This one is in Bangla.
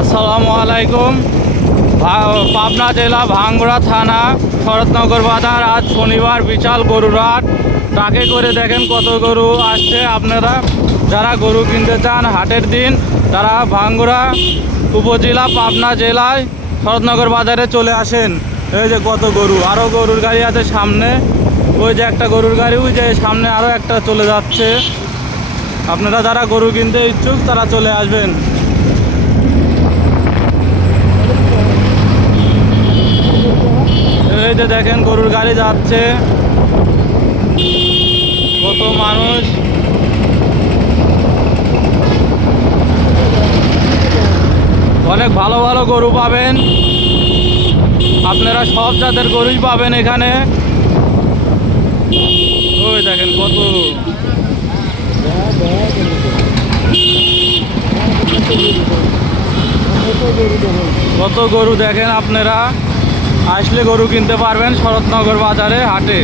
আসসালামু আলাইকুম। পাবনা জেলা ভাঙ্গুড়া থানা শরৎনগর বাজার। আজ শনিবার বিশাল গরুর হাট। ট্রাকে করে দেখেন কত গরু আসছে। আপনারা যারা গরু কিনতে চান হাটের দিন তারা ভাঙ্গুড়া উপজেলা পাবনা জেলায় শরৎনগর বাজারে চলে আসেন। এই যে কত গরু, আরও গরুর গাড়ি আছে সামনে। ওই যে একটা গরুর গাড়ি, ওই যে সামনে আরও একটা চলে যাচ্ছে। আপনারা যারা গরু কিনতে ইচ্ছুক তারা চলে আসবেন। এই যে দেখেন গরুর গাড়ি যাচ্ছে, কত মানুষ। অনেক ভালো ভালো গরু পাবেন, আপনারা সব জাতের গরুই পাবেন এখানে। ওই দেখেন কত গরু দেখেন। আপনারা আসলে গরু কিনতে পারবেন শরৎনগর বাজারে হাটে।